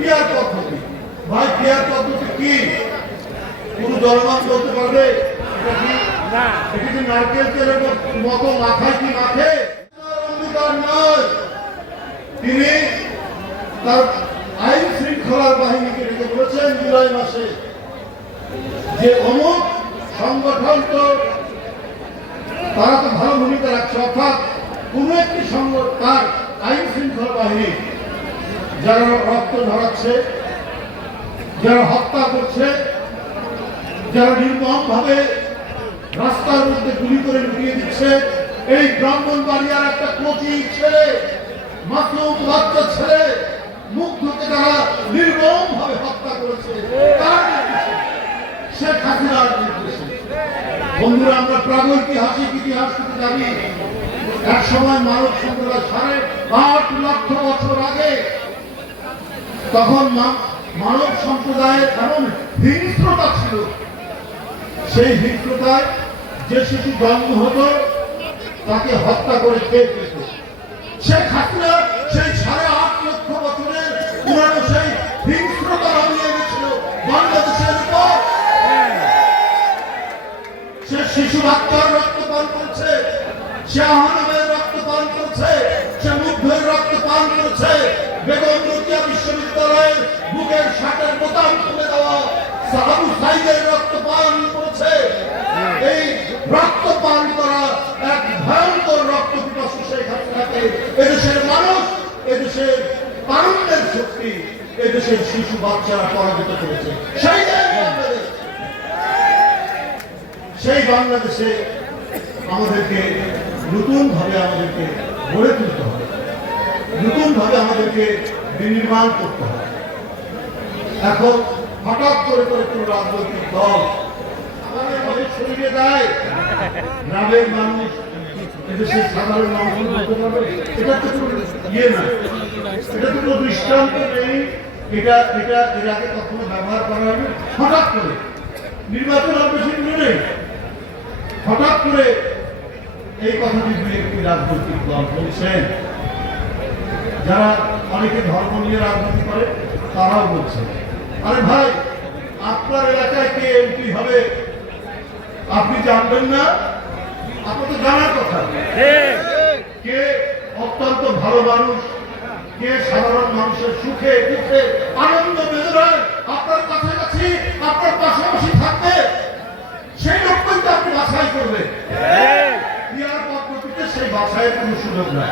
Peer পদ্ধতি। ভাই peer পদ্ধতি কি? কোন জনগণ বলতে পারবে? না। এটা কি নারকেল তেলের মতো মাথায় কি মাখে অঙ্গীকার নয়। তিনি তার আইন শৃঙ্খলার বাহিনীকে ডেকে বলেছেন জুলাই মাসে যে অমুক সংগঠন তো তারা তো ভালো ভূমিকা রাখছে অর্থাৎ কোন একটি সংগঠন তার আইন শৃঙ্খলা বাহিনী যারা রক্ত ঝরাচ্ছে যারা হত্যা করছে যারা নির্মম ভাবে রাস্তার মধ্যে গুলি করে লুকিয়ে দিচ্ছে এই ব্রাহ্মণবাড়িয়ার একটা কচি ছেলে মাসুম বাচ্চা ছেলে মুগ্ধকে তারা নির্মম ভাবে হত্যা করেছে নির্দেশে, শেখ হাসিনার নির্দেশে। বন্ধুরা আমরা প্রাগৈতিহাসিক ইতিহাস থেকে জানি এক সময় মানব সম্প্রদায় সাড়ে আট লক্ষ বছর আগে তখন মানব সম্প্রদায়ের এমন হিংস্রতা ছিল। সেই হিংস্রতায় যে শিশু জন্ম হতো, তাকে হত্যা করে খেয়ে ফেলত সেই সাড়ে আট লক্ষ বছরের পুরানো সেই হিংস্রতা নামিয়ে এনেছিল বাংলাদেশের উপর। সে শিশু বাচ্চার রক্ত পান করছে, সে আহনামের বুকের শার্টের বোতাম খুলে দেওয়া সাহাবু সাইদের রক্ত পান করেছে। এই রক্ত পান করা এক ভয়ঙ্কর রক্ত পিপাসু শেখ হাসিনাকে। এদেশের মানুষ, এদেশের তারুণ্যের শক্তি, এদেশের শিশু বাচ্চারা পরাজিত করেছে। সেই সেই বাংলাদেশে আমাদেরকে নতুন ভাবে আমাদেরকে গড়ে তুলতে হবে। নতুন ভাবে আমাদেরকে বিনির্মাণ করতে হবে। এখন হঠাৎ করে করে কোন রাজনৈতিক দল ইয়ে হঠাৎ করে নির্বাচন আর হঠাৎ করে এই কথাটি দুই একটি রাজনৈতিক দল বলছেন। যারা অনেকে ধর্ম নিয়ে রাজনীতি করে, তারাও বলছে আরে ভাই আপনার এলাকায় কে এমপি হবে? আপনি জানবেন না? আপনার তো জানার কথা। কে অত্যন্ত ভালো মানুষ কে সাধারণ মানুষের সুখে দুঃখে আনন্দ বেদনায় আপনার কাছাকাছি আপনার পাশাপাশি থাকবে সেই লোকটাই তো আপনি বাছাই করবেন। ইয়ার পদ্ধতিতে সেই বাছাইয়ের কোনো সুযোগ নাই।